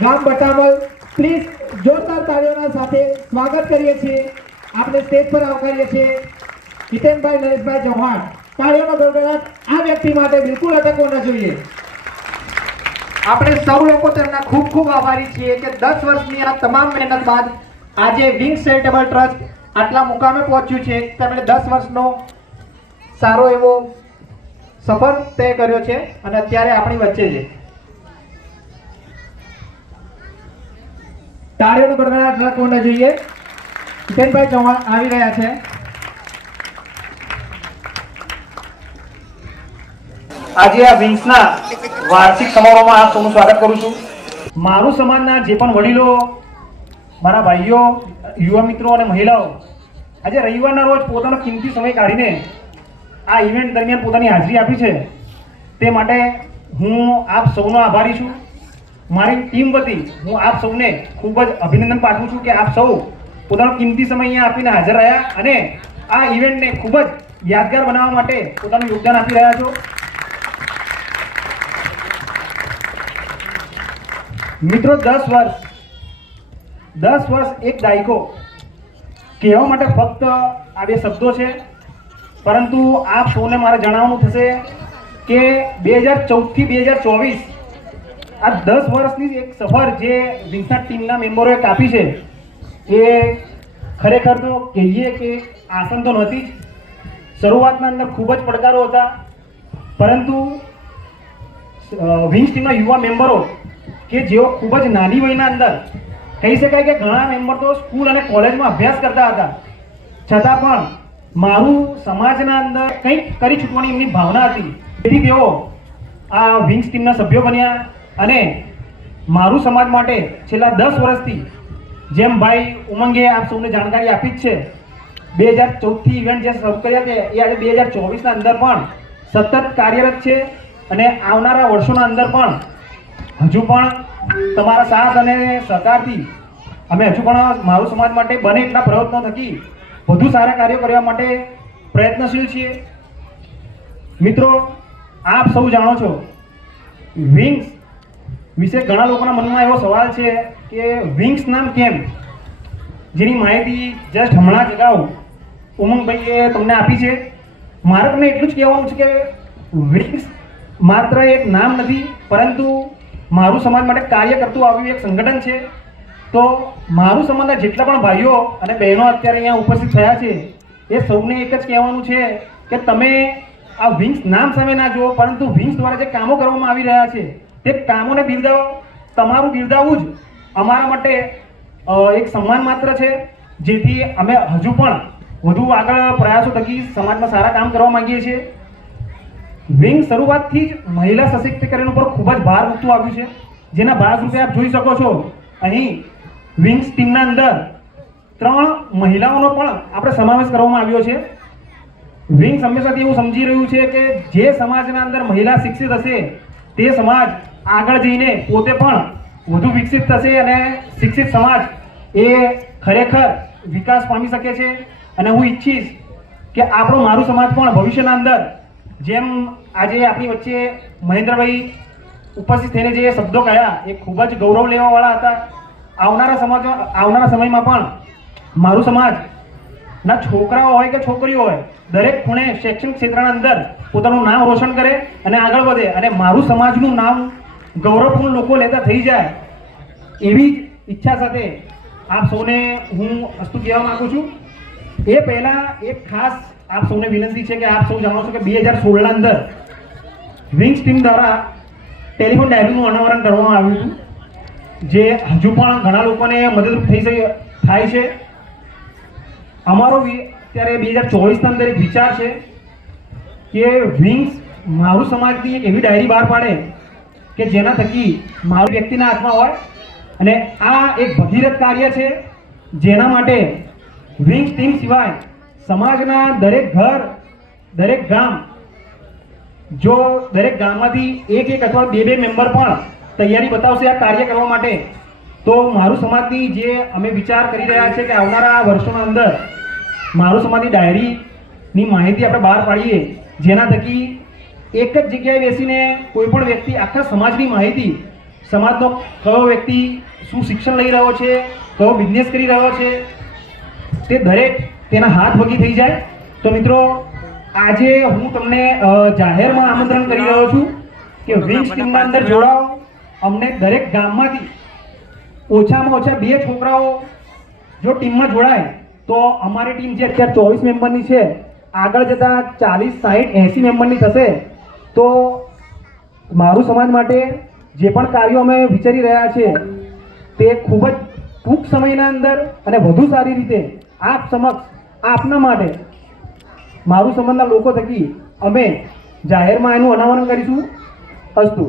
ગામ બટામલ પ્લીઝ જોરદાર તાળીઓના સાથે સ્વાગત કરીએ છીએ. આપણે સ્ટેજ પર આવકારીએ છીએ હિતેનભાઈ નરેશભાઈ ચૌહાણ. તાળીઓનો ગડગડાટ આ વ્યક્તિ માટે બિલકુલ અટકવો ન જોઈએ. આપણે સૌ લોકો તેમના ખૂબ ખૂબ આભારી છીએ કે 10 વર્ષની આ તમામ મહેનત બાદ આજે વિંગ્સ ચેરિટેબલ ટ્રસ્ટ આટલા મુકામે પહોંચ્યું છે. તેમણે 10 વર્ષનો સારો એવો સફર તય કર્યો છે અને અત્યારે આપણી વચ્ચે છે. તાળીઓનો ગડગડાટ રાખવો ન જોઈએ. હિતેનભાઈ ચૌહાણ આવી રહ્યા છે. આજે આ વિંગ્સના વાર્ષિક સમારોહમાં આપ સૌનું સ્વાગત કરું છું. મારું સમાજના જે પણ વડીલો, મારા ભાઈઓ, યુવા મિત્રો અને મહિલાઓ આજે રવિવારના રોજ પોતાનો કિંમતી સમય કાઢીને આ ઇવેન્ટ દરમિયાન પોતાની હાજરી આપી છે, તે માટે હું આપ સૌનો આભારી છું. મારી ટીમ વતી હું આપ સૌને ખૂબ જ અભિનંદન પાઠવું છું કે આપ સૌ પોતાનો કિંમતી સમય અહીંયા આપીને હાજર રહ્યા અને આ ઇવેન્ટને ખૂબ જ યાદગાર બનાવવા માટે પોતાનું યોગદાન આપી રહ્યા છો. મિત્રો, 10 વર્ષ એક દાયકો કહેવા માટે ફક્ત આ બે શબ્દો છે, પરંતુ આપ સૌને મારે જણાવવાનું થશે કે 2014 થી 2024 આ 10 વર્ષની એક સફર જે વિંગ્સના ટીમના મેમ્બરોએ કાપી છે એ ખરેખર તો કહીએ કે આસાન તો નહોતી જ. શરૂઆતના અંદર ખૂબ જ પડકારો હતા, પરંતુ વિંગ્સ ટીમના યુવા મેમ્બરો કે જેઓ ખૂબ જ નાની વયના અંદર કહી શકાય કે ઘણા મેમ્બર તો સ્કૂલ અને કોલેજમાં અભ્યાસ કરતા હતા, છતાં પણ મારું સમાજના અંદર કંઈક કરી છૂટવાની એમની ભાવના હતી. તેથી તેઓ આ વિંગ્સ ટીમના સભ્યો બન્યા અને મારું સમાજ માટે છેલ્લા 10 વર્ષથી જેમ ભાઈ ઉમંગે આપ સૌને જાણકારી આપી જ છે, 2014 થી ઇવેન્ટ જે શરૂ કર્યા છે એ આજે 2024ના અંદર પણ સતત કાર્યરત છે અને આવનારા વર્ષોના અંદર પણ હજુ પણ તમારા સાથ અને સહકારથી અમે હજુ પણ મારું સમાજ માટે બને એટલા પ્રયત્નો થકી વધુ સારા કાર્યો કરવા માટે પ્રયત્નશીલ છીએ. મિત્રો, આપ સૌ જાણો છો વિંગ્સ વિશે ઘણા લોકોના મનમાં એવો સવાલ છે કે વિંગ્સ નામ કેમ, જેની માહિતી જસ્ટ હમણાં જ અગાઉ ઉમંગભાઈએ તમને આપી છે. મારે તમને એટલું જ કહેવાનું છે કે વિંગ્સ માત્ર એક નામ નથી, પરંતુ મારું સમાજ માટે કાર્ય કરતું આવ્યું એક સંગઠન છે. તો મારું સમાજના જેટલા પણ ભાઈઓ અને બહેનો અત્યારે અહીંયા ઉપસ્થિત થયા છે એ સૌને એક જ કહેવાનું છે કે તમે આ વિંગ્સ નામ સામે ના જુઓ, પરંતુ વિંગ્સ દ્વારા જે કામો કરવામાં આવી રહ્યા છે તે કામોને બિરદાવો. તમારું બિરદાવવું જ અમારા માટે એક સન્માન માત્ર છે, જેથી અમે હજુ પણ વધુ આગળ પ્રયાસો થકી સમાજમાં સારા કામ કરવા માંગીએ છીએ. વિંગ શરૂઆતથી જ મહિલા સશક્તિકરણ ઉપર ખૂબ જ ભાર મૂકતું આવ્યું છે, જેના ભાગરૂપે આપ જોઈ શકો છો અહીં વિંગ્સ ટીમના અંદર 3 મહિલાઓનો પણ આપણે સમાવેશ કરવામાં આવ્યો છે. વિંગ્સ હંમેશાથી એવું સમજી રહ્યું છે કે જે સમાજના અંદર મહિલા શિક્ષિત હશે તે સમાજ આગળ જઈને પોતે પણ વધુ વિકસિત થશે અને શિક્ષિત સમાજ એ ખરેખર વિકાસ પામી શકે છે. અને હું ઈચ્છીશ કે આપણો મારું સમાજ પણ ભવિષ્યના અંદર જેમ આજે આપણી વચ્ચે મહેન્દ્રભાઈ ઉપસ્થિત થઈને જે શબ્દો કહ્યા એ ખૂબ જ ગૌરવ લેવાવાળા હતા. આવનારા સમયમાં પણ મારું સમાજના છોકરાઓ હોય કે છોકરીઓ હોય દરેક ખૂણે શૈક્ષણિક ક્ષેત્રના અંદર પોતાનું નામ રોશન કરે અને આગળ વધે અને મારું સમાજનું નામ ગૌરવપૂર્ણ લોકો લેતા થઈ જાય, એવી જ ઈચ્છા સાથે આપ સૌને હું વસ્તુ કહેવા માંગુ છું. એ પહેલા એક ખાસ આપ સૌને વિનંતી છે કે આપ સૌ જાણો છો કે 2016ના અંદર વિંગ્સ ટીમ દ્વારા ટેલિફોન ડાયરીનું અનાવરણ કરવામાં આવ્યું હતું, જે હજુ પણ ઘણા લોકોને મદદરૂપ થાય છે. અમારો અત્યારે 2024ના અંદર એક વિચાર છે કે વિંગ્સ મારું સમાજની એક એવી ડાયરી બહાર પાડે કે જેના થકી મારું વ્યક્તિના હાથમાં હોય અને આ એક ભગીરથ કાર્ય છે, જેના માટે વિંગ્સ ટીમ સિવાય સમાજના દરેક ઘર, દરેક ગામ, જો દરેક ગામમાંથી એક અથવા બે મેમ્બર પણ તૈયારી બતાવશે આ કાર્ય કરવા માટે, તો મારું સમાજની જે અમે વિચાર કરી રહ્યા છે કે આવનારા વર્ષોના અંદર મારું સમાજની ડાયરીની માહિતી આપણે બહાર પાડીએ, જેના થકી એક જ જગ્યાએ બેસીને કોઈ પણ વ્યક્તિ આખા સમાજની માહિતી સમાજનો કયો વ્યક્તિ શું શિક્ષણ લઈ રહ્યો છે, કયો બિઝનેસ કરી રહ્યો છે, તે દરેક તેના હાથ વગી થઈ જાય. તો મિત્રો, આજે હું તમને જાહેરમાં આમંત્રણ કરી રહ્યો છું કે વિંગ્સ ટીમના અંદર જોડાઓ. અમને દરેક ગામમાંથી ઓછામાં ઓછા 2 છોકરાઓ જો ટીમમાં જોડાય તો અમારી ટીમ જે અત્યારે 24 મેમ્બરની છે, આગળ જતા 40, 60, 80 મેમ્બરની થશે. તો મારું સમાજ માટે જે પણ કાર્યો અમે વિચારી રહ્યા છીએ તે ખૂબ જ ટૂંક સમયના અંદર અને વધુ સારી રીતે આપ સમક્ષ આપના માટે મારું સમાજના લોકો થકી અમે જાહેરમાં એનું અનાવરણ કરીશું. અસ્તુ.